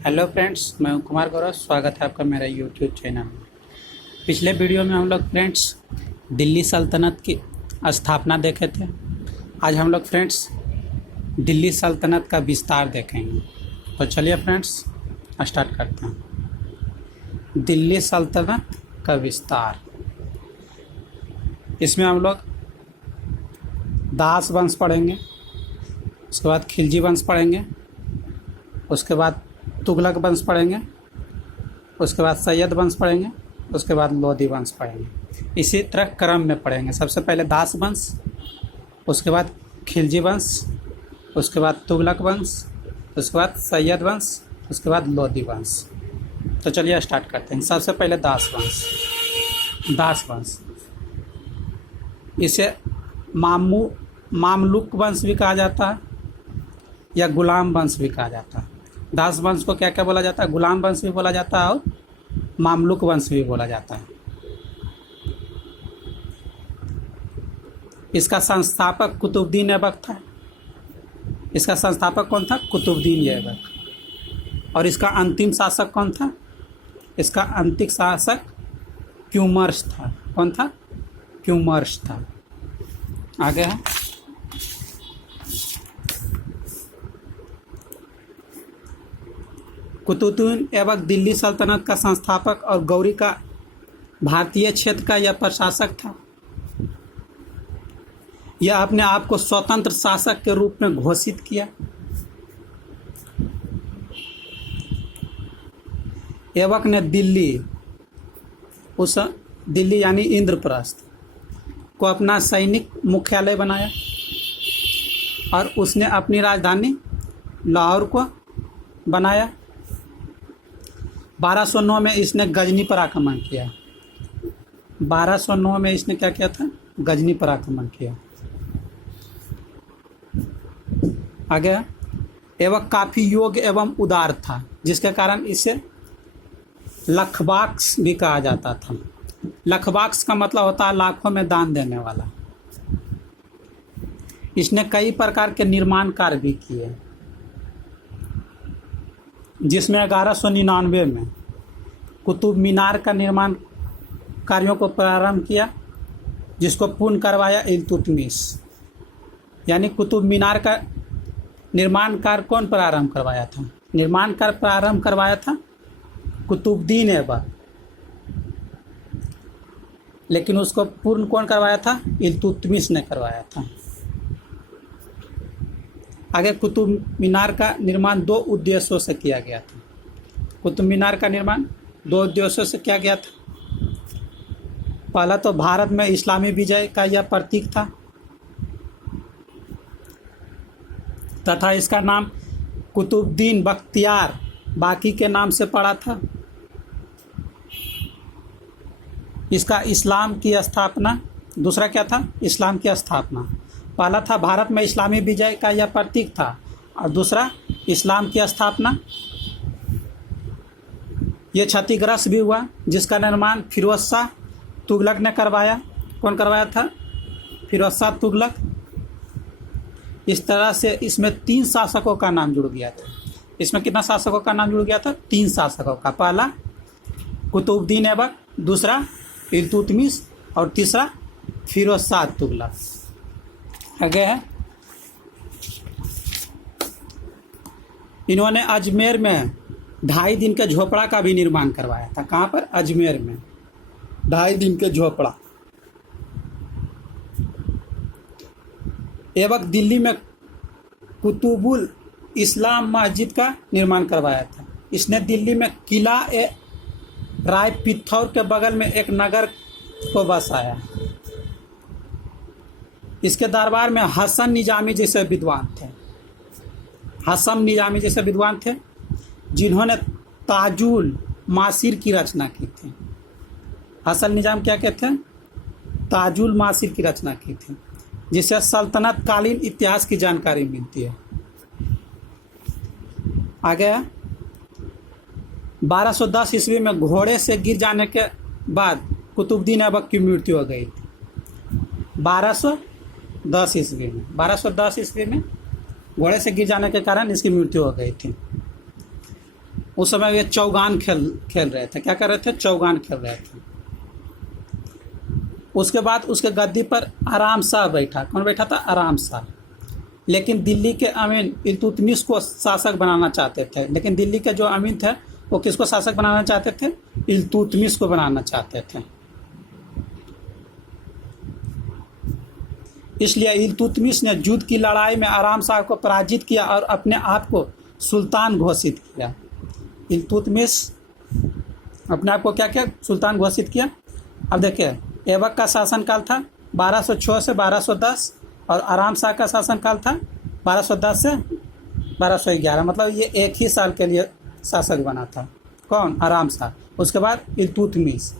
Hello friends, मैं हूं कुमार गौरव। स्वागत है आपका मेरा यूट्यूब चैनल में। पिछले वीडियो में हम लोग फ्रेंड्स दिल्ली सल्तनत की स्थापना देखे थे। आज हम लोग फ्रेंड्स दिल्ली सल्तनत का विस्तार देखेंगे। तो चलिए फ्रेंड्स स्टार्ट करते हैं। दिल्ली सल्तनत का विस्तार, इसमें हम लोग दास वंश पढ़ेंगे, उसके बाद खिलजी वंश पढ़ेंगे, उसके बाद तुगलक वंश पढ़ेंगे, उसके बाद सैयद वंश पढ़ेंगे, उसके बाद लोधी वंश पढ़ेंगे। इसी तरह क्रम में पढ़ेंगे। सबसे पहले दास वंश, उसके बाद खिलजी वंश, उसके बाद तुगलक वंश, उसके बाद सैयद वंश, उसके बाद लोधी वंश। तो चलिए स्टार्ट करते हैं। सबसे पहले दास वंश। दास वंश, इसे मामलुक वंश भी कहा जाता है या गुलाम वंश भी कहा जाता है। दास वंश को क्या क्या बोला जाता है? गुलाम वंश भी बोला जाता है और मामलुक वंश भी बोला जाता है। इसका संस्थापक कुतुबुद्दीन ऐबक था। इसका संस्थापक कौन था? कुतुबुद्दीन ऐबक। और इसका अंतिम शासक कौन था? इसका अंतिम शासक क्यूमर्स था। कौन था? क्यूमर्स था। आगे है कुतुबुद्दीन ऐबक दिल्ली सल्तनत का संस्थापक और गौरी का भारतीय क्षेत्र का यह प्रशासक था। यह अपने आप को स्वतंत्र शासक के रूप में घोषित किया। ऐबक ने दिल्ली यानी इंद्रप्रस्थ को अपना सैनिक मुख्यालय बनाया और उसने अपनी राजधानी लाहौर को बनाया। 1209 में इसने गजनी पर आक्रमण किया। 1209 में इसने क्या किया था? गजनी पर आक्रमण किया। आगे, ऐबक काफ़ी योग्य एवं उदार था, जिसके कारण इसे लखवाक्स भी कहा जाता था। लखवाक्स का मतलब होता है लाखों में दान देने वाला। इसने कई प्रकार के निर्माण कार्य भी किए, जिसमें 1199 में कुतुब मीनार का निर्माण कार्यों को प्रारंभ किया, जिसको पूर्ण करवाया इल्तुतमिश। यानी कुतुब मीनार का निर्माण कार्य कौन प्रारंभ करवाया था? निर्माण कार्य प्रारंभ करवाया था कुतुबुद्दीन ऐबक, लेकिन उसको पूर्ण कौन करवाया था? इल्तुतमिश ने करवाया था। आगे, कुतुब मीनार का निर्माण 2 उद्देश्यों से किया गया था। कुतुब मीनार का निर्माण 2 उद्देश्यों से किया गया था। पहला तो भारत में इस्लामी विजय का यह प्रतीक था तथा इसका नाम कुतुबुद्दीन बख्तियार बाकी के नाम से पड़ा था। इसका इस्लाम की स्थापना, दूसरा क्या था? इस्लाम की स्थापना। पहला था भारत में इस्लामी विजय का यह प्रतीक था और दूसरा इस्लाम की स्थापना। यह क्षतिग्रस्त भी हुआ, जिसका निर्माण फिरोज शाह तुगलक ने करवाया। कौन करवाया था? फिरोज शाह तुगलक। इस तरह से इसमें 3 शासकों का नाम जुड़ गया था। इसमें कितना शासकों का नाम जुड़ गया था? 3 शासकों का। पहला कुतुबुद्दीन ऐबक, दूसरा इल्तुतमिश और तीसरा फिरोज शाह तुगलक। आगे है, इन्होंने अजमेर में 2.5 दिन के झोपड़ा का भी निर्माण करवाया था। कहाँ पर? अजमेर में 2.5 दिन के झोपड़ा। ऐबक दिल्ली में कुतुबुल इस्लाम मस्जिद का निर्माण करवाया था। इसने दिल्ली में किला राय पिथौर के बगल में एक नगर को बसाया। इसके दरबार में हसन निजामी जैसे विद्वान थे। हसन निजामी जैसे विद्वान थे, जिन्होंने ताजुल मासिर की रचना की थी। हसन निजाम क्या कहते हैं? ताजुल मासिर की रचना की थी, जिससे सल्तनत कालीन इतिहास की जानकारी मिलती है। आगे, 1210 ईस्वी में घोड़े से गिर जाने के बाद कुतुबुद्दीन ऐबक की मृत्यु हो गई थी। 1210 ईस्वी में घोड़े से गिर जाने के कारण इसकी मृत्यु हो गई थी। उस समय ये चौगान खेल रहे थे। क्या कर रहे थे? चौगान खेल रहे थे। उसके बाद उसके गद्दी पर आराम शाह बैठा। कौन बैठा था? आराम शाह। लेकिन दिल्ली के अमीन इल्तुतमिश को शासक बनाना चाहते थे। लेकिन दिल्ली के जो अमीन थे वो किसको शासक बनाना चाहते थे? इल्तुतमिश को बनाना चाहते थे। इसलिए इल्तुतमिश ने युद्ध की लड़ाई में आराम शाह को पराजित किया और अपने आप को सुल्तान घोषित किया। इल्तुतमिश अपने आप को क्या किया? सुल्तान घोषित किया। अब देखिए, ऐबक का शासनकाल था 1206 से 1210 और आराम शाह का शासनकाल था 1210 से 1211। मतलब ये एक ही साल के लिए शासक बना था। कौन? आराम शाह। उसके बाद इल्तुतमिश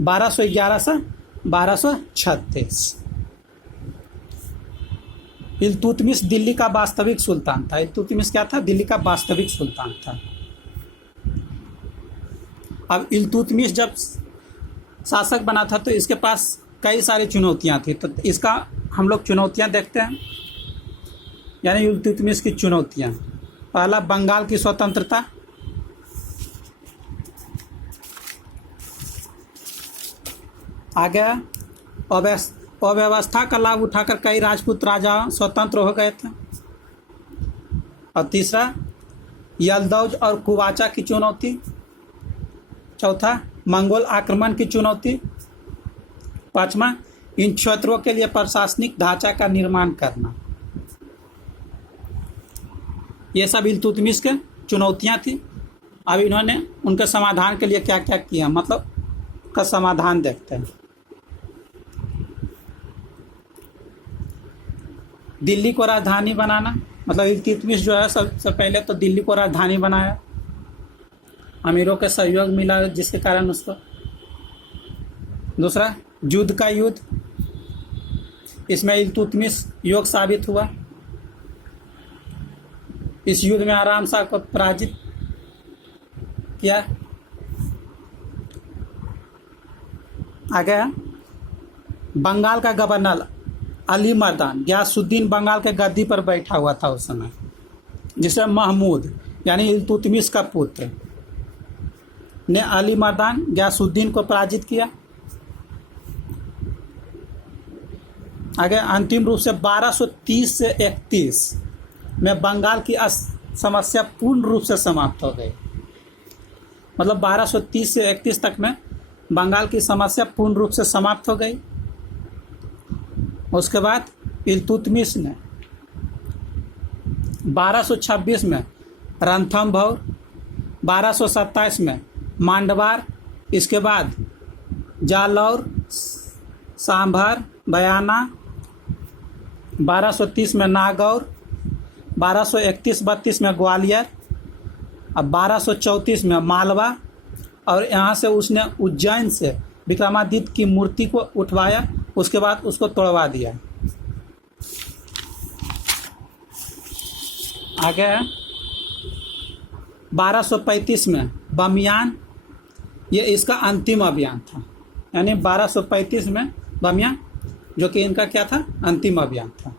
1211 से 1236। इल्तुतमिश दिल्ली का वास्तविक सुल्तान था। इल्तुतमिश क्या था? दिल्ली का वास्तविक सुल्तान था। अब इल्तुतमिश जब शासक बना था तो इसके पास कई सारी चुनौतियां थी। तो इसका हम लोग चुनौतियां देखते हैं, यानी इल्तुतमिश की चुनौतियां। पहला, बंगाल की स्वतंत्रता। आगे, अव्यवस्था का लाभ उठाकर कई राजपूत राजा स्वतंत्र हो गए थे। और तीसरा, यलदौज और कुवाचा की चुनौती। चौथा, मंगोल आक्रमण की चुनौती। पांचवा, इन क्षेत्रों के लिए प्रशासनिक ढांचा का निर्माण करना। ये सब इल्तुतमिश के चुनौतियां थी। अब इन्होंने उनके समाधान के लिए क्या क्या किया, मतलब का समाधान देखते हैं। दिल्ली को राजधानी बनाना, मतलब इल्तुतमिश जो है सबसे पहले तो दिल्ली को राजधानी बनाया। अमीरों का सहयोग मिला जिसके कारण उसको। दूसरा, युद्ध का युद्ध। इसमें इल्तुतमिश योग्य साबित हुआ। इस युद्ध में आराम शाह को पराजित किया। आगे, बंगाल का गवर्नर अली मर्दान गयासुद्दीन बंगाल के गद्दी पर बैठा हुआ था उस समय, जिसे महमूद यानी इल्तुतमिश का पुत्र ने अली मर्दान गयासुद्दीन को पराजित किया। आगे, अंतिम रूप से 1230 से 31 में बंगाल की समस्या पूर्ण रूप से समाप्त हो गई। मतलब 1230 से 31 तक में बंगाल की समस्या पूर्ण रूप से समाप्त हो गई। उसके बाद इल्तुतमिश ने 1226 में रणथंभौर, 1227 में मांडवार, इसके बाद जालौर, सांभर, बयाना, 1230 में नागौर, 1231-32 में ग्वालियर, अब 1234 में मालवा, और यहाँ से उसने उज्जैन से विक्रमादित्य की मूर्ति को उठवाया। उसके बाद उसको तोड़वा दिया। आगे 1235 में बमियान, ये इसका अंतिम अभियान था। यानी 1235 में बमियान, जो कि इनका क्या था? अंतिम अभियान था।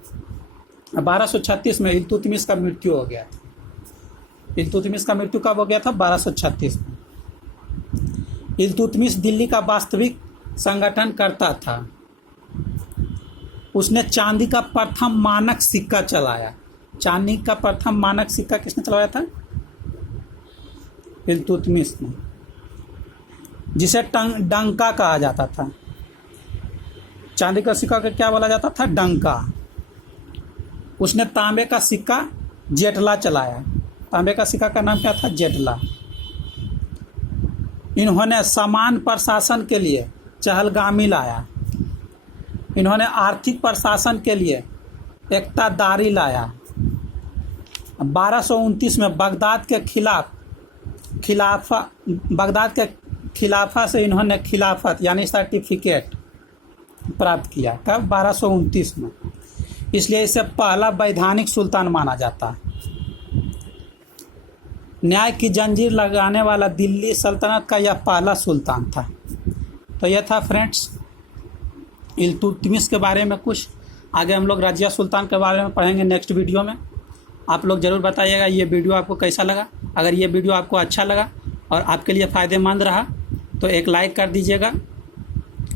1236 में इल्तुतमिश का मृत्यु हो गया था। इल्तुतमिश का मृत्यु कब हो गया था? 1236 में। इल्तुतमिश दिल्ली का वास्तविक संगठन करता था। उसने चांदी का प्रथम मानक सिक्का चलाया। चांदी का प्रथम मानक सिक्का किसने चलाया था? इल्तुतमिश ने, जिसे डंका कहा जाता था। चांदी का सिक्का को क्या बोला जाता था? डंका। उसने तांबे का सिक्का जेटला चलाया। तांबे का सिक्का का नाम क्या था? जेटला। इन्होंने समान प्रशासन के लिए चहलगामी लाया। इन्होंने आर्थिक प्रशासन के लिए एकतादारी लाया। 1229 में बगदाद के खिलाफा से इन्होंने खिलाफत यानी सर्टिफिकेट प्राप्त किया। कब? 1229 में। इसलिए इसे पहला वैधानिक सुल्तान माना जाता है। न्याय की जंजीर लगाने वाला दिल्ली सल्तनत का यह पहला सुल्तान था। तो यह था फ्रेंड्स इल्तुतमिश के बारे में कुछ। आगे हम लोग रजिया सुल्तान के बारे में पढ़ेंगे नेक्स्ट वीडियो में। आप लोग ज़रूर बताइएगा ये वीडियो आपको कैसा लगा। अगर ये वीडियो आपको अच्छा लगा और आपके लिए फ़ायदेमंद रहा तो एक लाइक कर दीजिएगा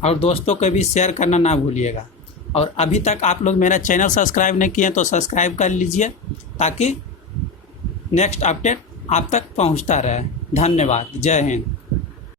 और दोस्तों को भी शेयर करना ना भूलिएगा। और अभी तक आप लोग मेरा चैनल सब्सक्राइब नहीं किए तो सब्सक्राइब कर लीजिए ताकि नेक्स्ट अपडेट आप तक पहुंचता रहे। धन्यवाद। जय हिंद।